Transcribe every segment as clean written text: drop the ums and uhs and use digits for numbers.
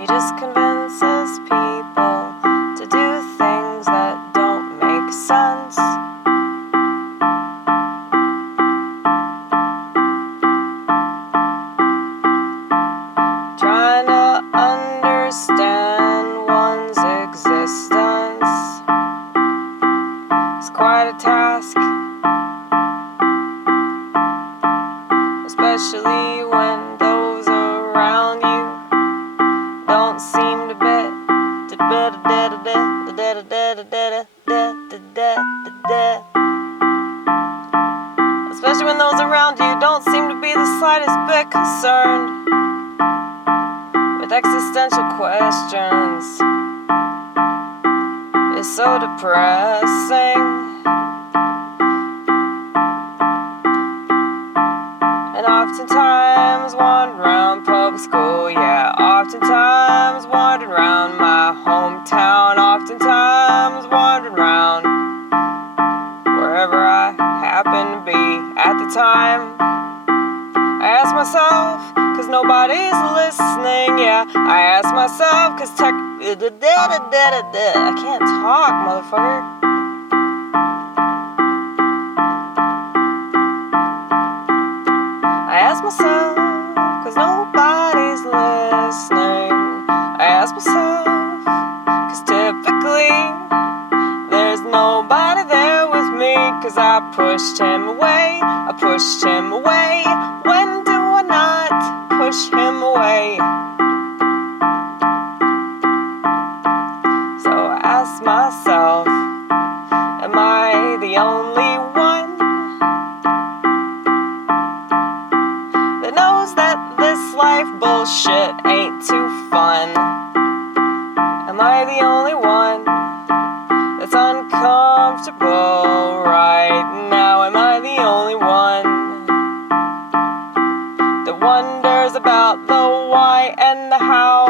He just convinces people to do things that don't make sense. Trying to understand one's existence is quite a task, especially when those around you don't seem to especially when those around you don't seem to be the slightest bit concerned with existential questions. It's so depressing. And oftentimes wandering around public school, yeah. Oftentimes wandering around my hometown. Oftentimes wandering around wherever I happen to be at the time. I ask myself, cause nobody's listening, yeah. I ask myself, cause I can't talk, motherfucker. I ask myself, cause nobody's listening. I ask myself, cause typically there's nobody there with me. Cause I pushed him away, I pushed him away. When do I not push him away? So I ask myself, am I the only one that knows that this life bullshit ain't too fun? Am I the only one that's uncomfortable right now? Am I the only one that wonders about the why and the how?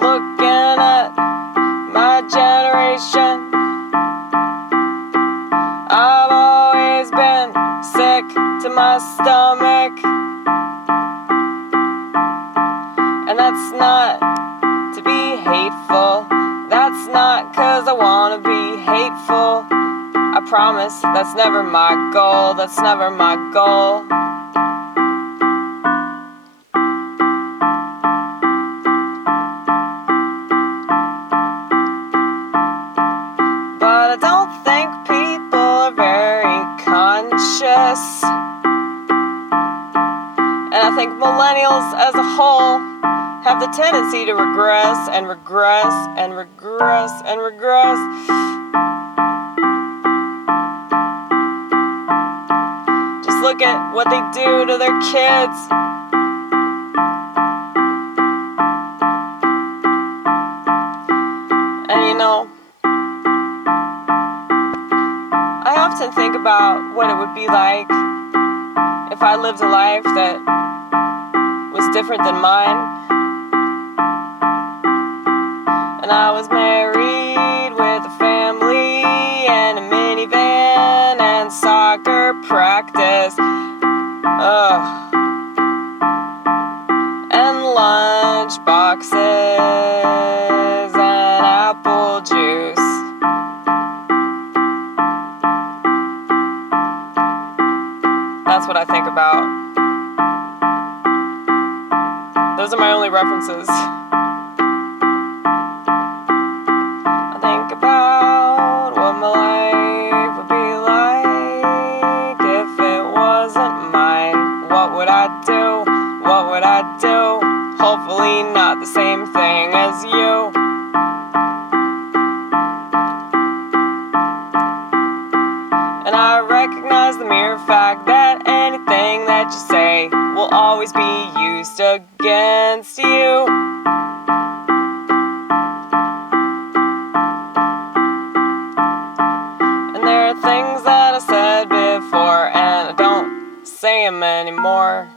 Looking at my generation, I've always been sick to my stomach. And that's not to be hateful. That's not cause I wanna be hateful. I promise that's never my goal. That's never my goal. But I don't think people are very conscious. And I think millennials as a whole have the tendency to regress and regress and regress and regress. Just look at what they do to their kids. And you know, I often think about what it would be like if I lived a life that was different than mine. And I was married with a family and a minivan and soccer practice. And lunch boxes and apple juice. That's what I think about. Those are my only references. I think about what my life would be like if it wasn't mine. What would I do? What would I do? Hopefully not the same thing as you. And I recognize the mere fact that anything that you say will always be used against you. And there are things that I said before and I don't say them anymore.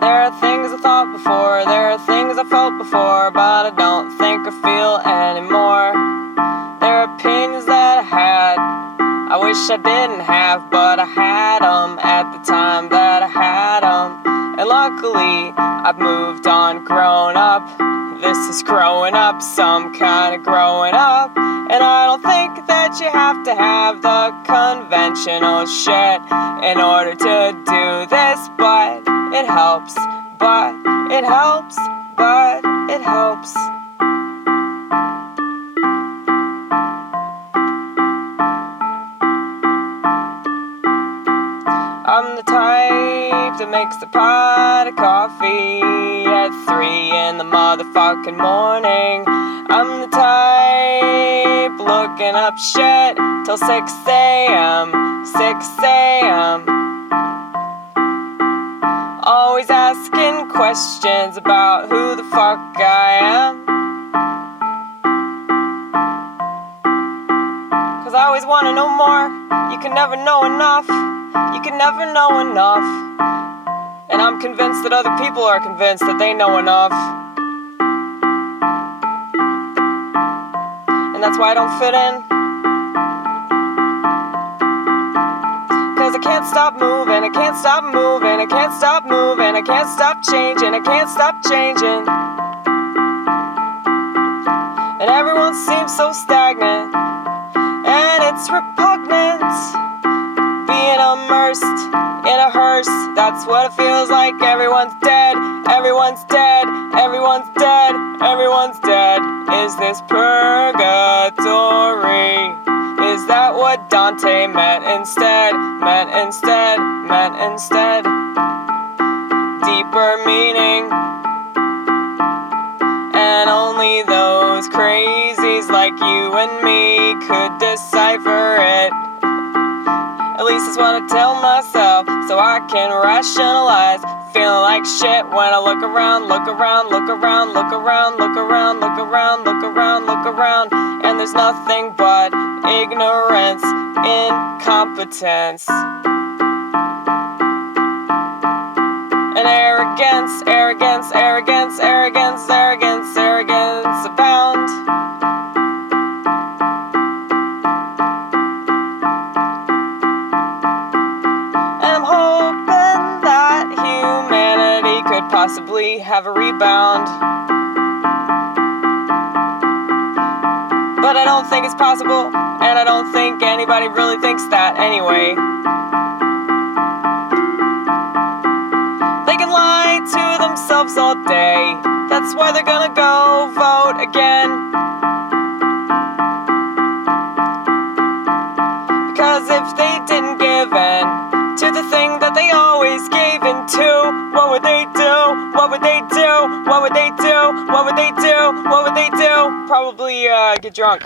There There are things I thought before, there are things I felt before, but I don't think I feel anymore. There are opinions that I had, I wish I didn't have, but I had them at the time that I had them. And luckily, I've moved on, grown up. This is growing up, some kind of growing up. And I don't think that you have to have the conventional shit in order to do this, but it helps, but it helps, but it helps. I'm the type that makes a pot of coffee at 3 in the motherfucking morning. I'm the type looking up shit till 6 a.m., 6 a.m. Always asking questions about who the fuck I am. 'Cause I always wanna know more, you can never know enough. You can never know enough. And I'm convinced that other people are convinced that they know enough. And that's why I don't fit in. 'Cause I can't stop moving, I can't stop moving, I can't stop moving, I can't stop changing, I can't stop changing. And everyone seems so stagnant, and it's repugnant. Being immersed in a hearse, that's what it feels like. Everyone's dead, everyone's dead, everyone's dead, everyone's dead. Is this purgatory? Is that what Dante meant instead? Meant instead, meant instead. Deeper meaning. And only those crazies like you and me could decipher it. At least that's what I tell myself, so I can rationalize. Feeling like shit when I look around, look around, look around, look around, look around, look around, look around, look around. And there's nothing but ignorance, incompetence, and arrogance, arrogance, arrogance, arrogance, arrogance, arrogance abound. Possibly have a rebound, but I don't think it's possible, and I don't think anybody really thinks that anyway. They can lie to themselves all day, that's why they're gonna go vote again. Because if they didn't give in to the thing that they always gave in to, what would they do? What would they do? What would they do? What would they do? What would they do? Probably get drunk.